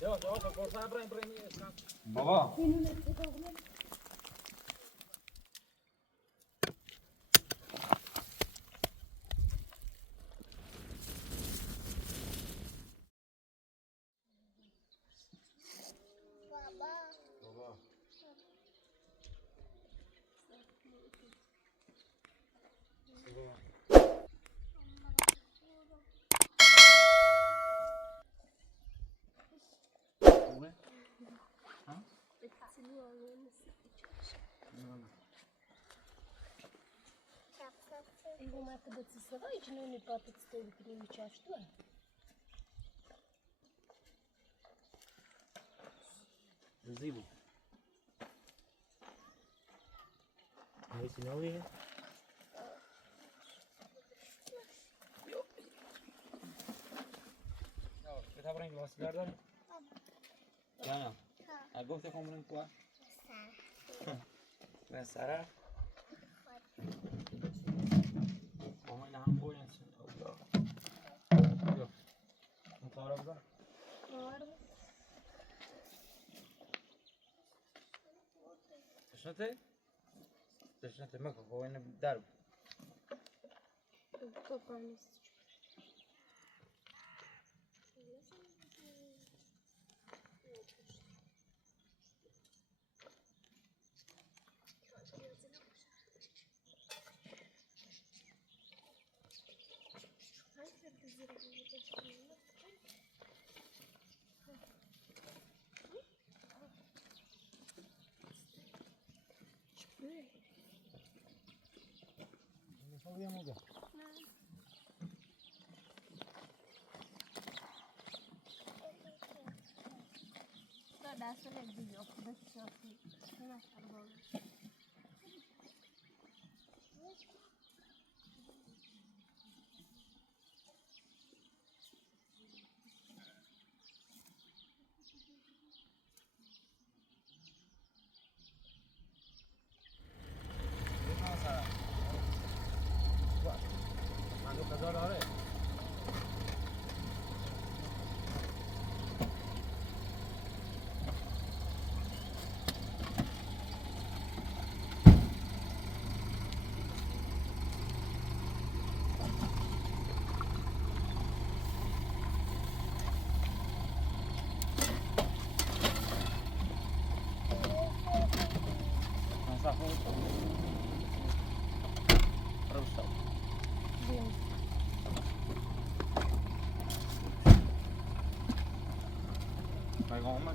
Yavaş yavaş korsa İbrahim Eskan. Baba. Его мать бы цесовала, и чего не платит стоит перемечать, что? Зибу. А если новые? بتابرین واسه داری؟ جانم. گفت کامرون کو؟ من سارا. ما اینا هم بودن سن. مطالعه بذار. تشنته؟ تشنته مکو هو اینو درب. Попались. That's what I do. That's something. Vai goma.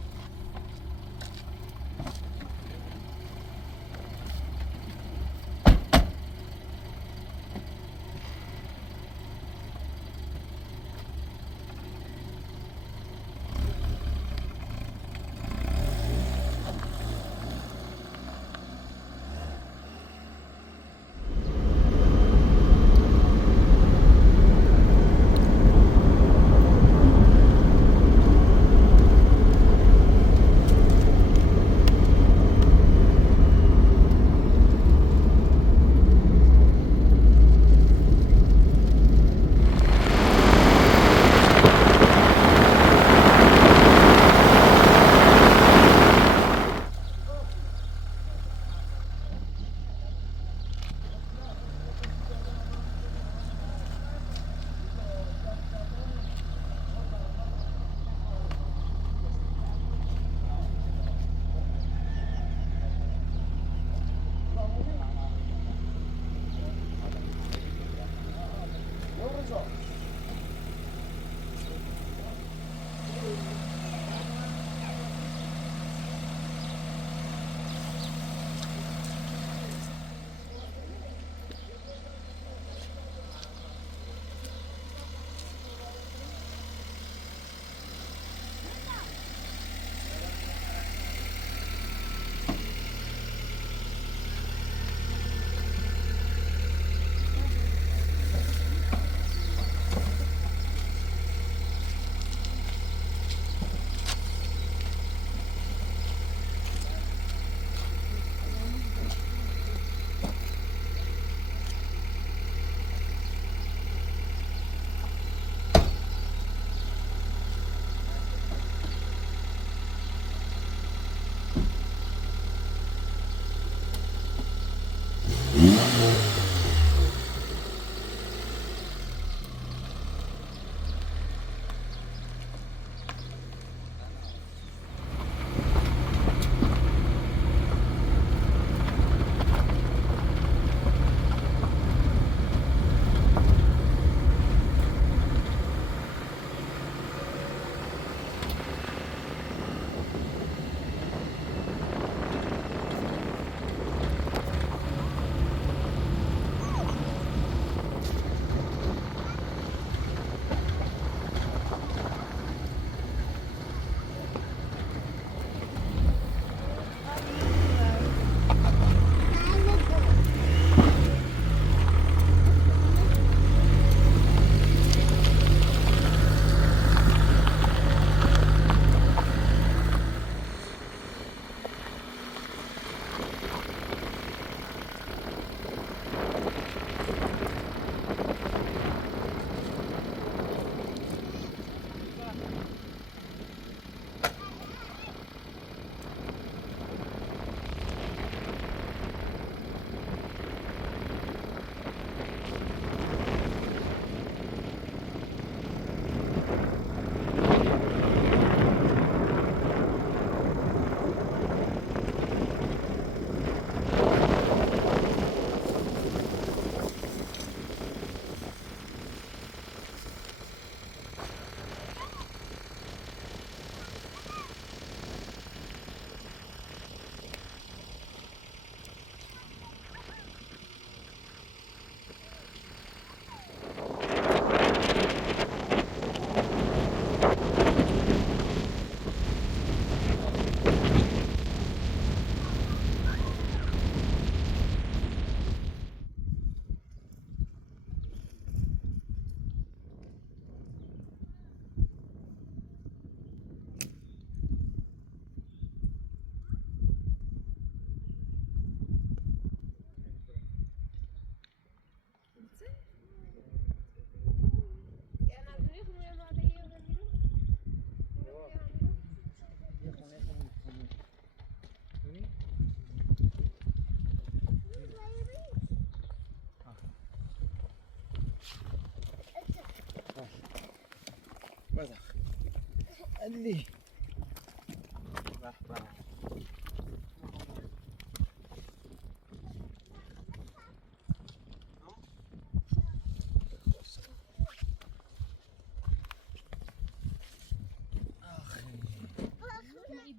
اللي به.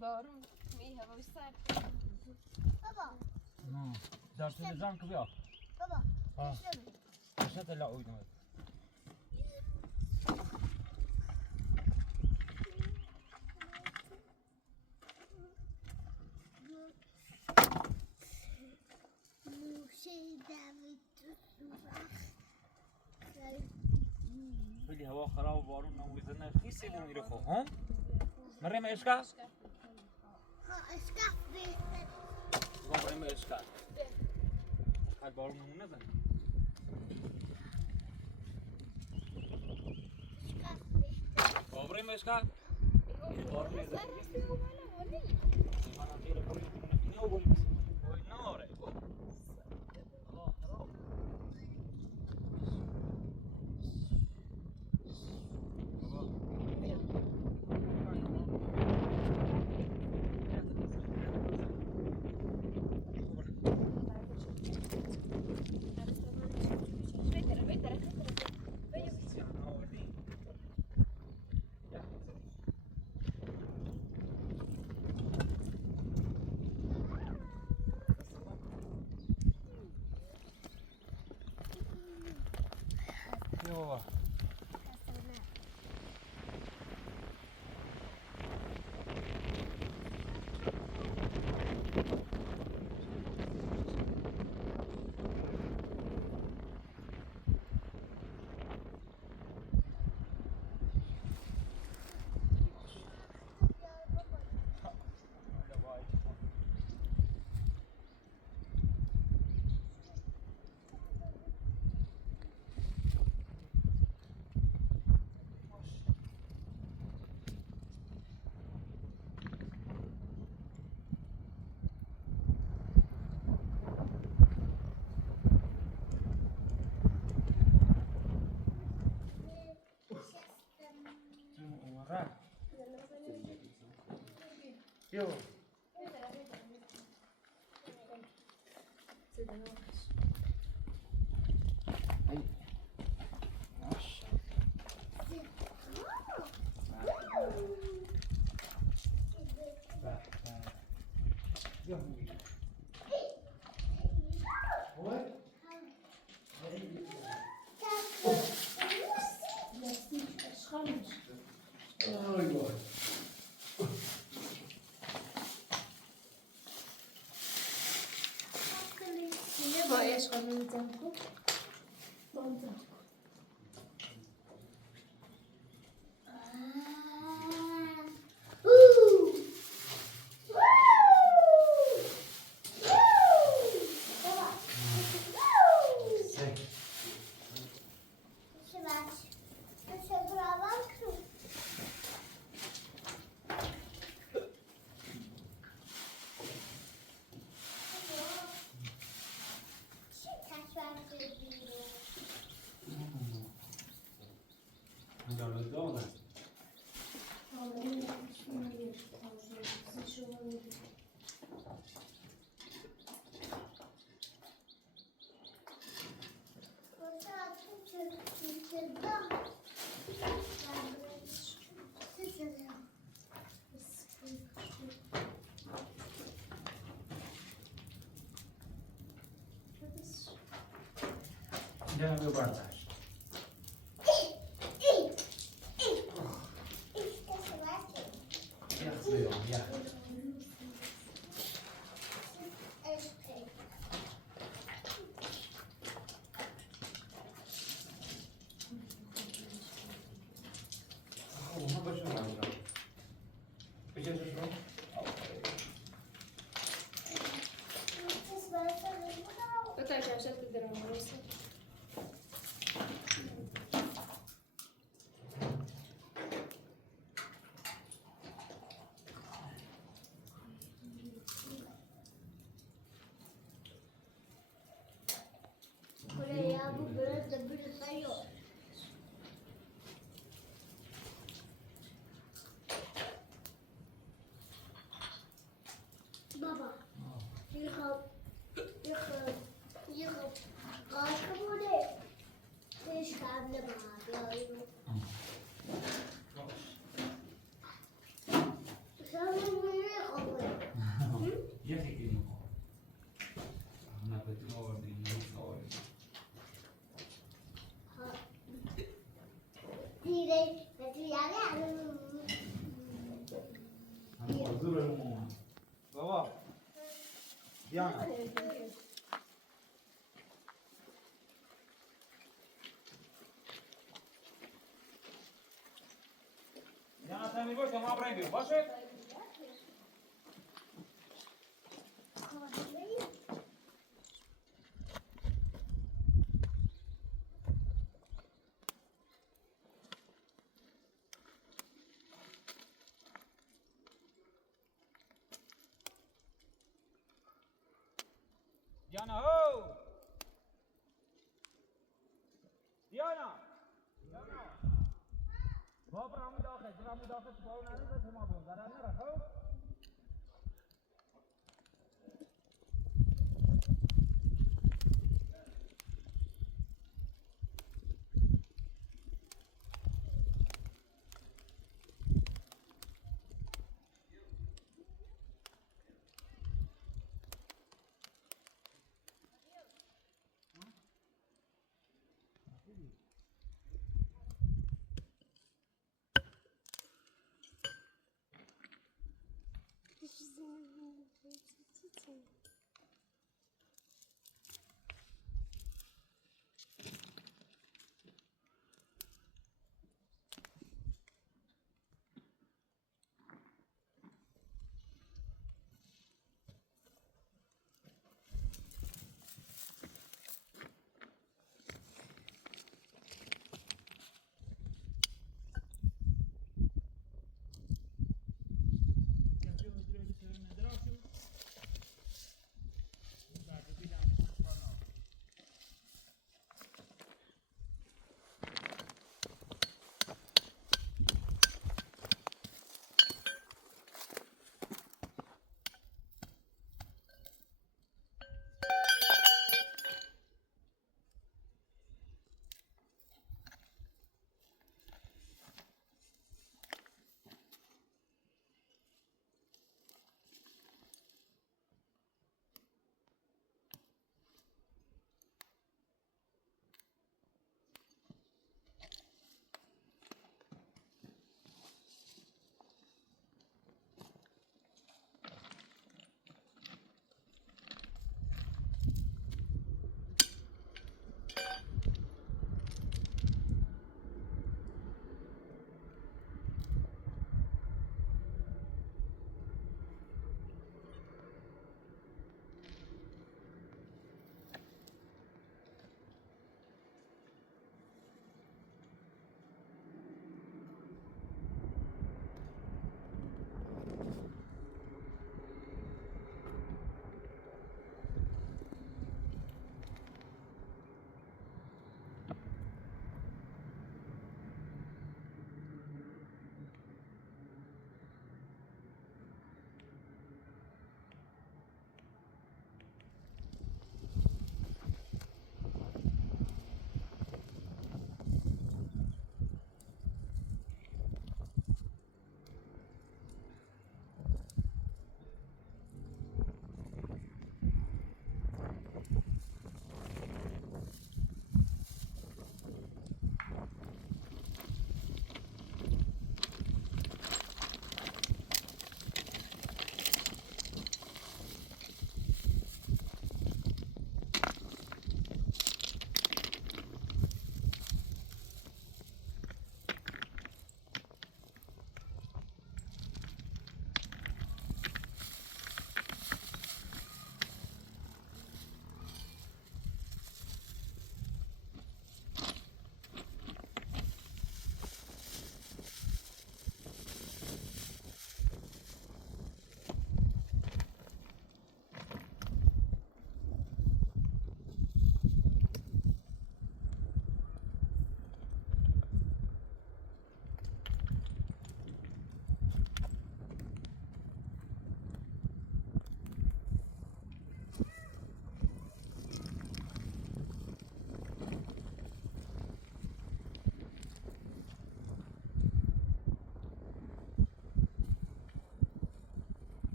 بارون می هوا سرد. بابا درس نظام که بیا بابا آه. شنو شد لا اویدم موشی دوید خیلی هوا خراب و بارون نمویزه نه خیسی بون میره خو ها مریم اشکا ها اشکاف بیتر مریم اشکا خیلی بارون نمون نزن اشکاف بیتر مریم اشکا بارون نزن من خیلی بارون نمونه بول ناره بابا Yo. بايش قبل تنكو Jangan berbatas. Ya, belum ya. Oh, apa sih orang? Bisa sesuatu? قطع شاشات الدراما وصل بابا دیانا دیانا سمی باشه ما برای بیم باشه دیانا هو دیانا دیانا بابا همون داخل همون داخل باو نریزه ما بون ضرر نره خب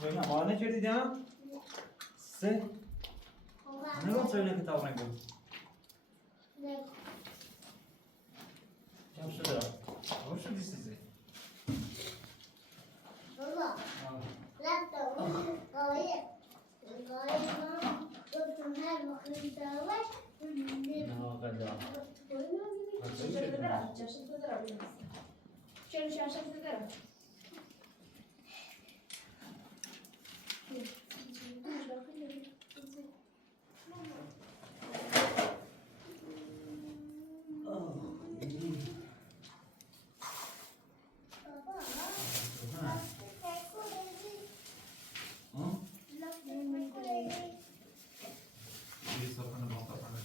Söyle, ağına çevirdi ya. Se. Ne var söyle kitabına gel. Tam şurada. Hoş geldin size. Ne kadar. Bir sokağına bak kapana.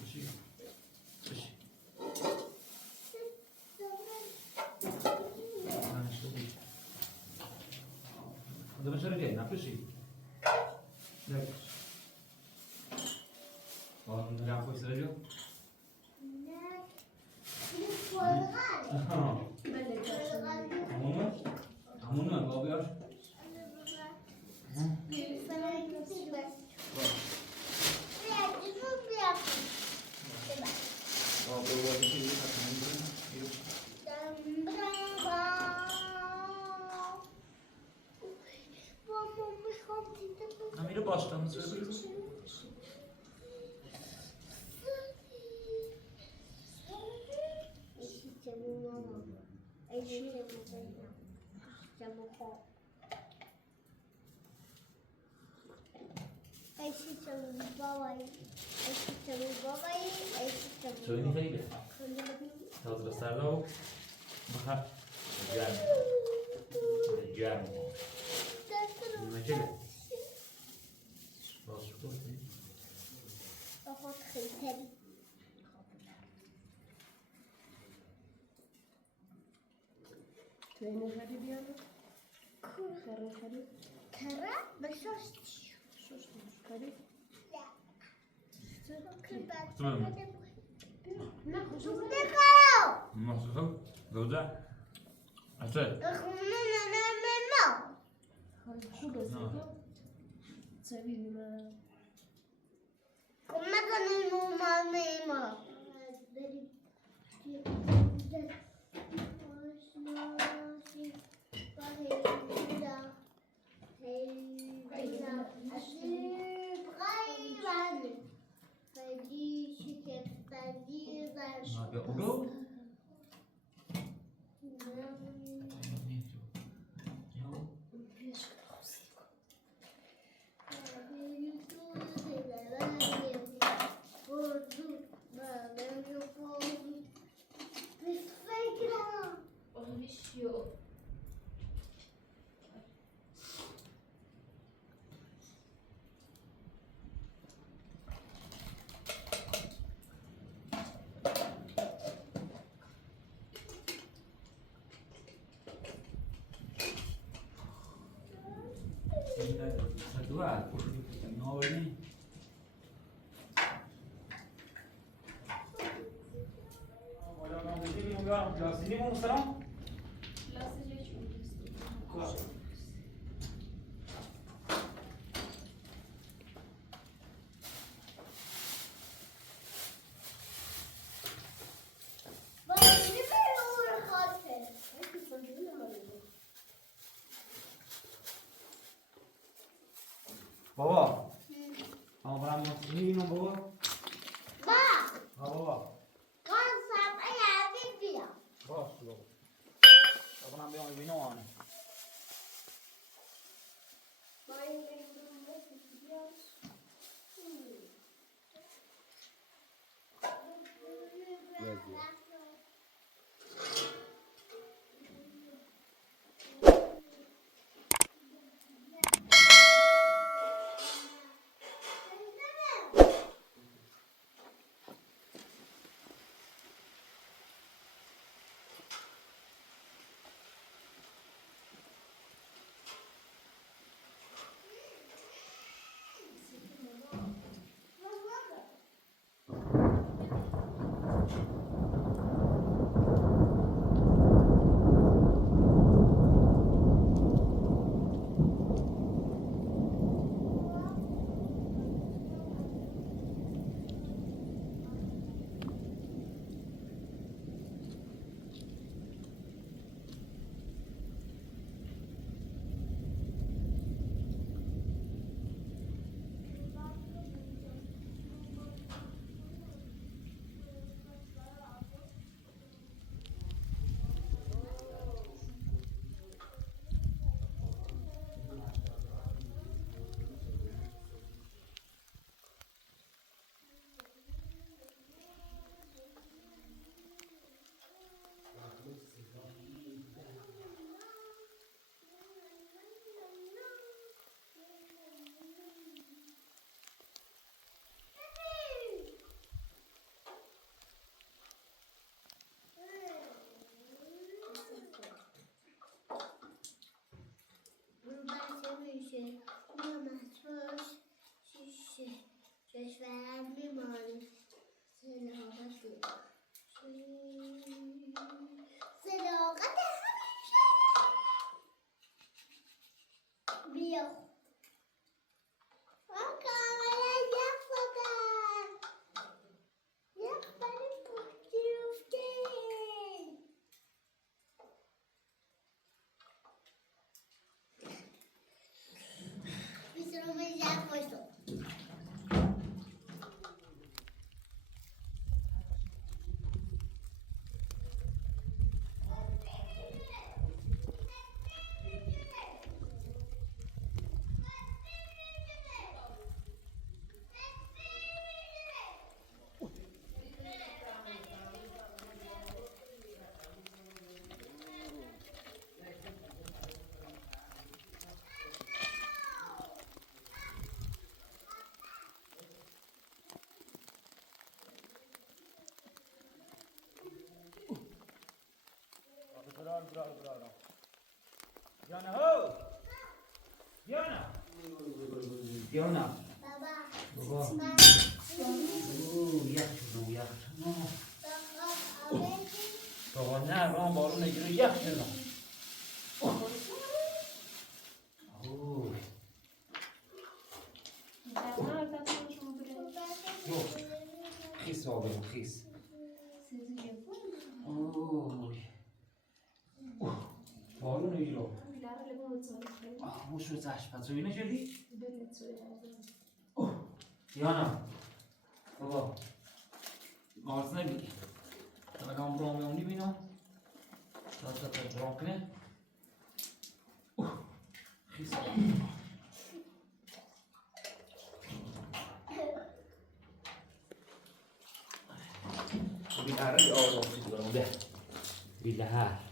Kuşi. Kuşi. Hani şu değil. Adamı şöyle gel, ne yapıyorsun? Ne? Oğlum ne yapıyorsun sıracı? Amun mu? Amun mu? Ne yapıyor? Oh, buat di sini Amir başlamış söylüyor. Söyle neydi? Hazır sarlo. Bakar. Gel. Gel. Ne çele? Bas şu koy. Nasıl? Doğru. Açı. Abi ogo. Satu lah, no ini. Orang di sini mau di sini mau serang? Baba. Kamu pernah mau sini minum baba? Baba. Bos lo. Kau pernah ambil minum? کشورم میمانی صداقت همیشه بیا من کاملا یخ زدم یخ برای پختی رفته بیسرم یخ باشد برار دیانا هو دیانا بابا یخ شدم یخ شدم بابا نه رام بارون نگیره یخ شدم خیس آبیم خیس بارون نگیره موش رو زشت پس روی نشدی؟ دیانا بابا مارس نبینی الان برام اونی بینم تا برام کنه خیس بیلهر رو آب آفید برام ده بیلهر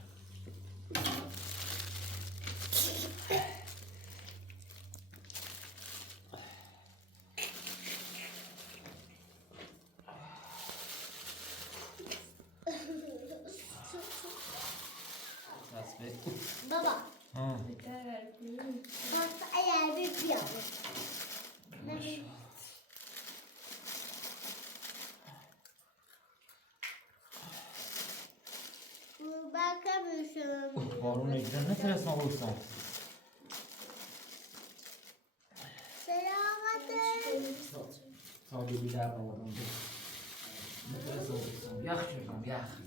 بابا بس اگر بیام بکر میشم بارون نگیره نترسم بایستم سلامت سالی بیلهر آوردم نترسم بایستم یخ شدم یخ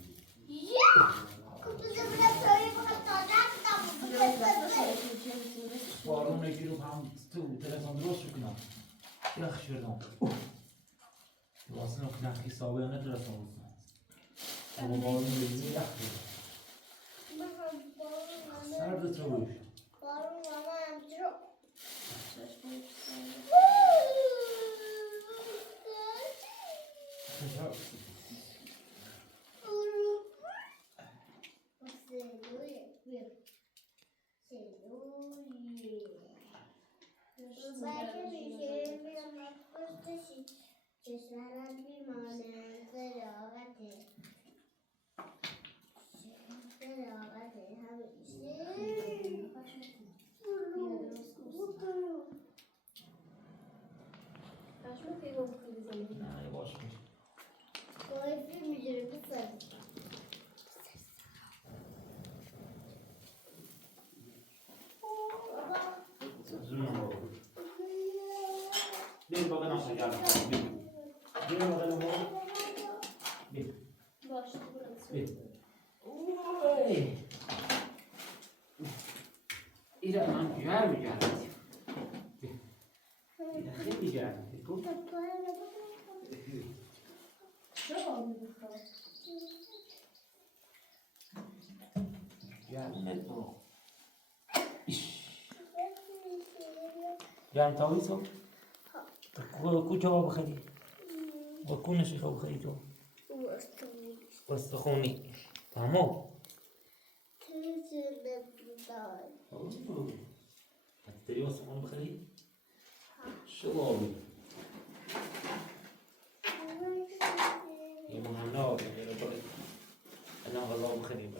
بارون نگیره هم تو تلفن درست کنم یخ شدم واسه نکنم حسابه نترسم بایستم اما بارون نگیره یخ شدم سرد تو روش بارون ماما همجرو کشورم بیمانه صداقته نه یواش باش کافی میگیره بسر بیر باقی ناشا کردم بیر باقی نمو بیر بیر ایره من گرم گردم ایره خیلی گرم گرم تاوی سو کجا بخری و کونش خو بخری تو استخونی تمام تری استخون بخری شو آبی یه مهم نه آبی الان غذا بخری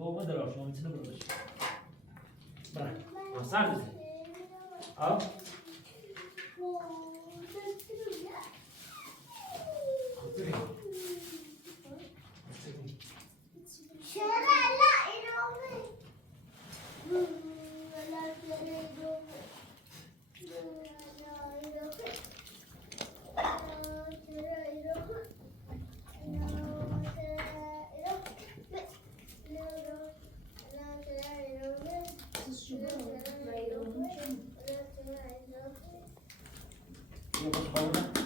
بابا ما در آشنا میتونه برداشت برای سر بزن آب خطری یه باش باوره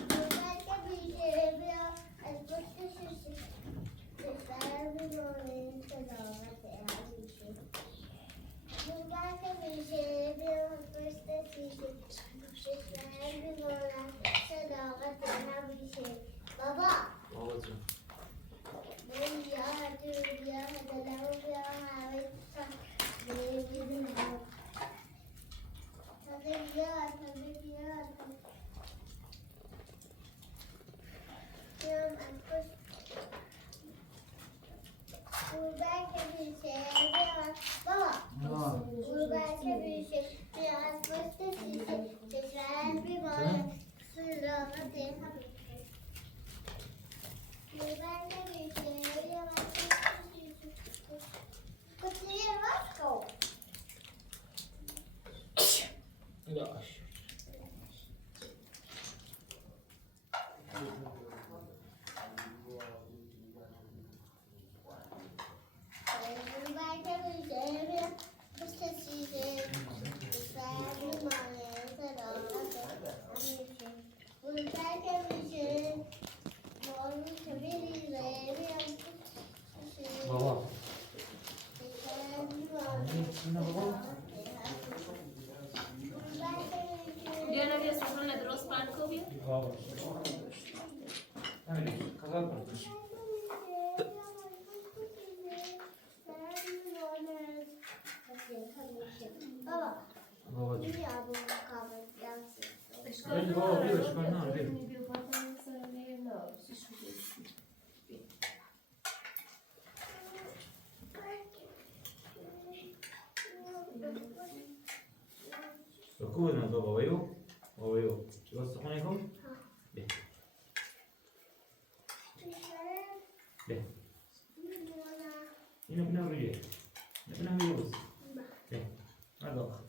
بابا بابا جون یاش بابا نه بابا بیا نبیا سفران درست پلان کو بیا بابا همین کار کن بابا جون بله بابا بیا اشکال نه بیا سکون از بابا ویو ویو چیکار سخونی کن بیا بیا اینو بنا رویه بنا رویه بس بیا هذا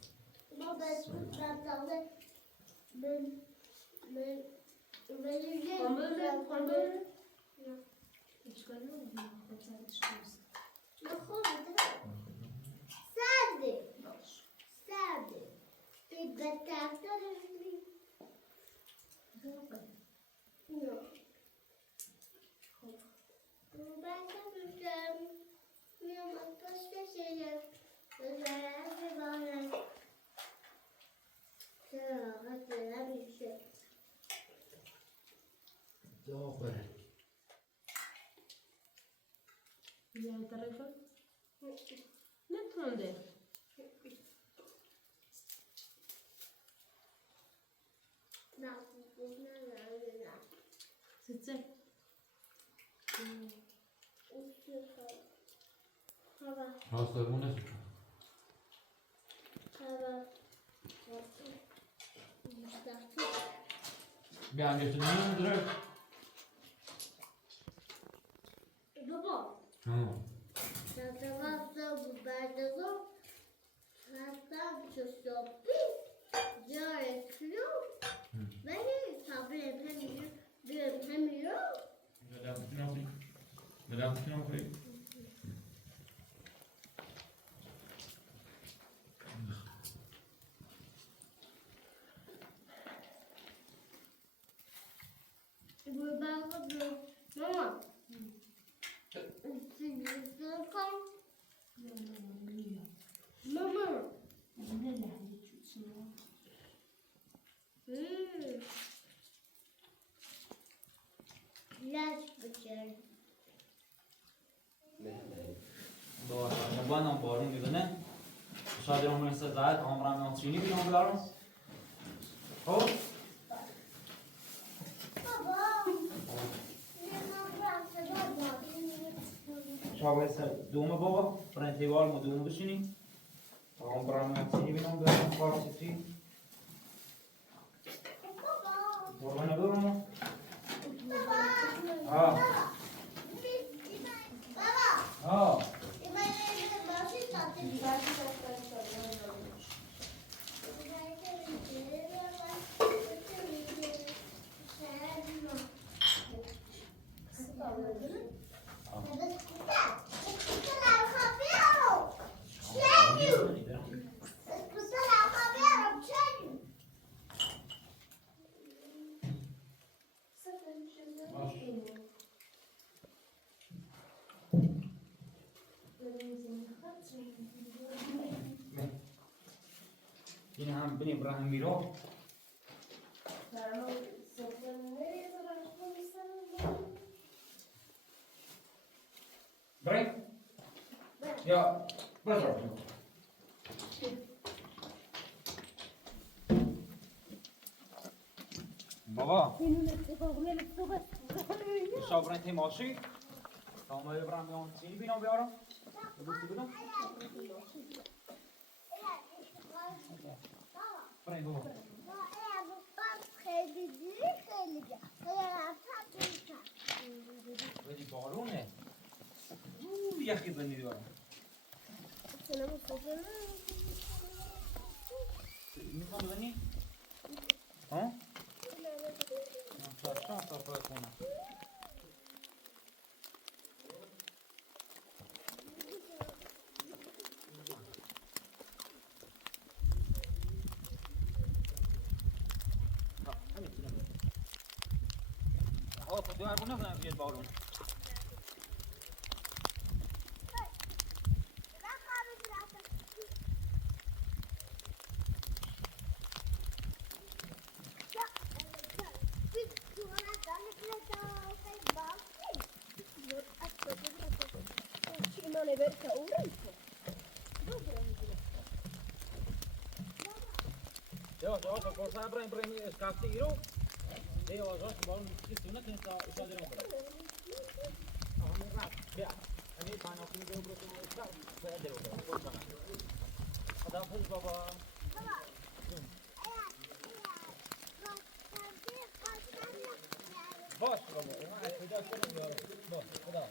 داخل بیا طرف نتونده ستة ها صابونه بیا انجام تو درک بابا بدم کنم خوری بانم بارون میدونه شاید رو میرسه زد عمرم ناترینی بیام بیارم خب شاید سر دوم بابا برای انتیوال ما دوم بشینیم Compramos assim, não dá um forte assim. Por não dá não. Ah. Ah. Yine hem beni Ibrahim Miro. Bring. Ja, wat is er? Baba, صابرین تیماشی تمام ابراهیم میان چی بینم بیارم بوستی بدم برای بابا ولی بالونه یخی بندی دارم میخوام بزنی؟ ها؟ چرا صافه کنم دو هر بونه کنم بیاد بالون Ja, zo, voor Sabra breng je een kaartje hier op. Nee, was ook gewoon iets doen, dan zou er ook. Ja, en ik ga nog niet doen, dat is ook. Dat is baba. Boş baba, ona eskiden söylemiyorum. Boş, bu da.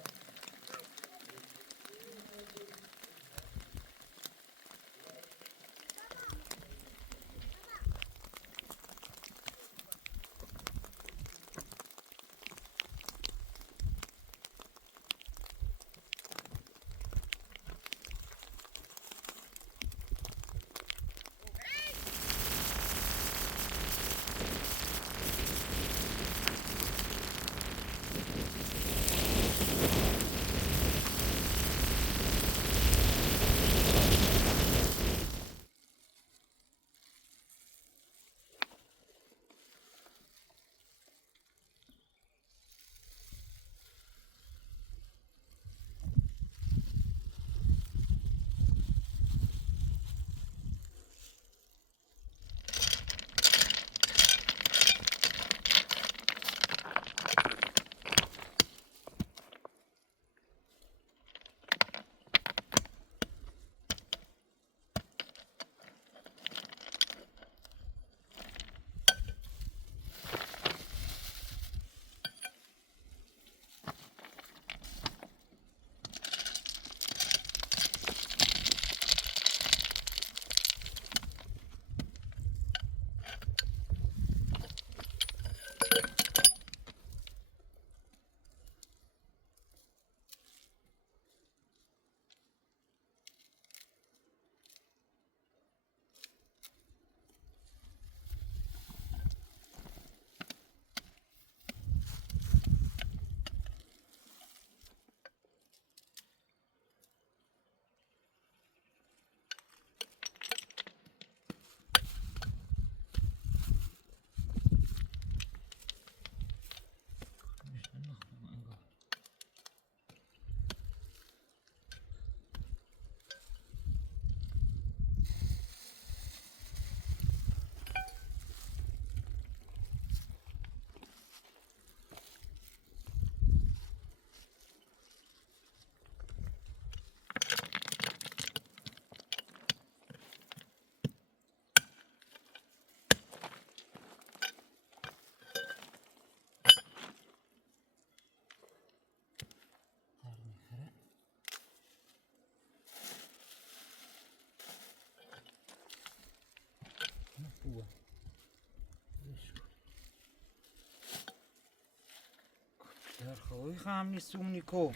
Erchooi gaan niet zo Nico.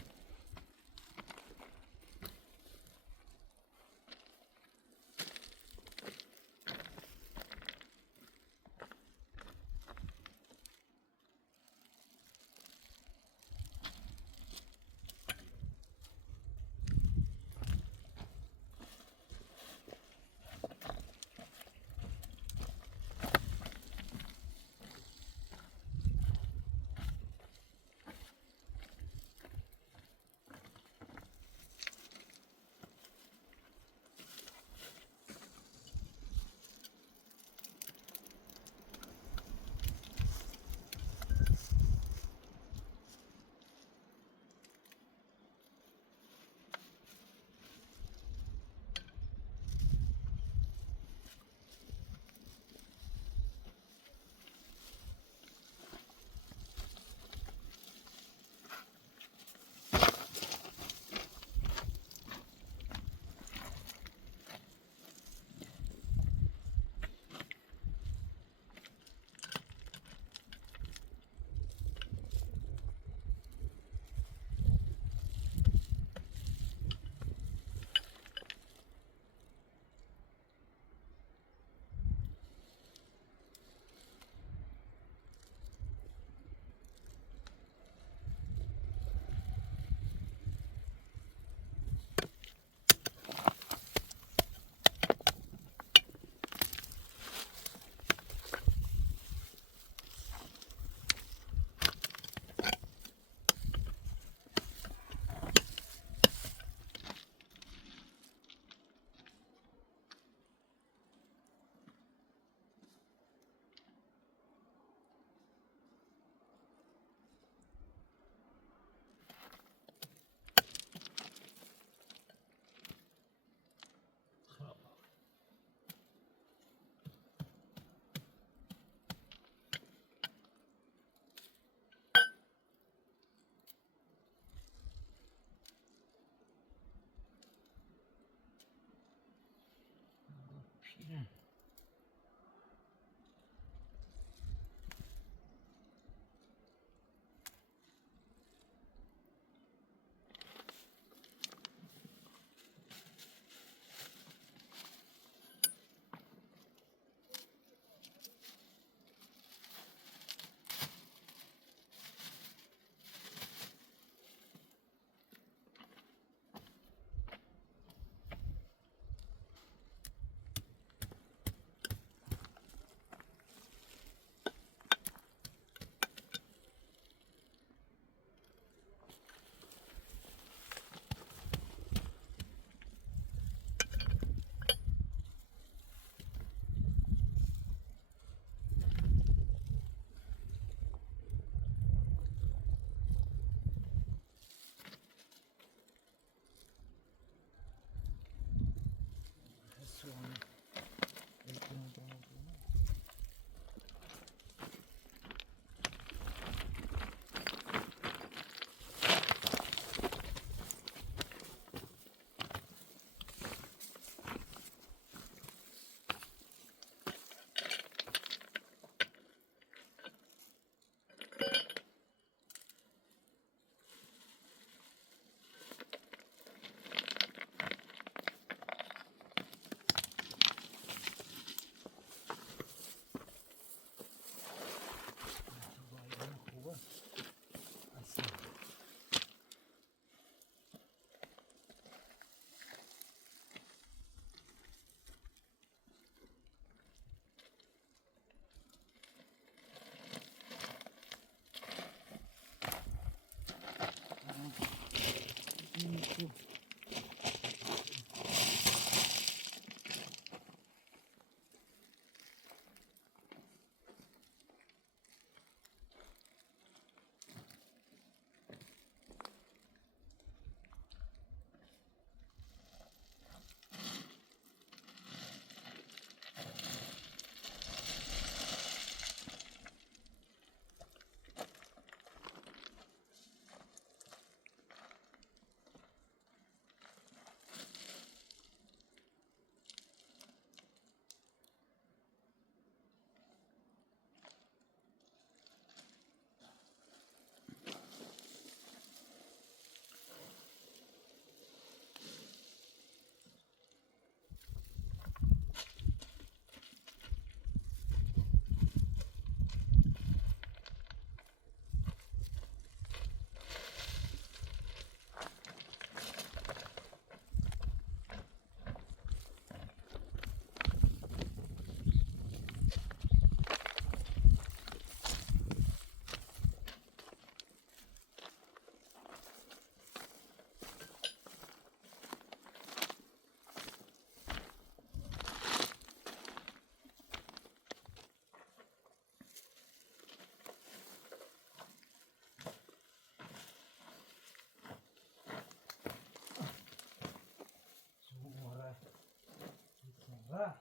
آره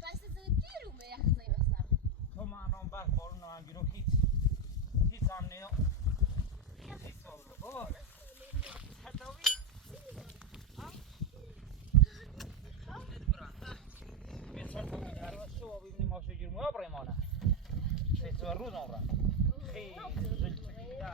Vai să se ce lume ia să-i lăsa. تو معنام بر بارون من بیرون هیچ هم نیو هیچ سالو بابا حتاوی بسیار تو میدهر و شو ببینیم ماشه جرمو یا برای مانه سه روز آن را خیلی زلچه دیده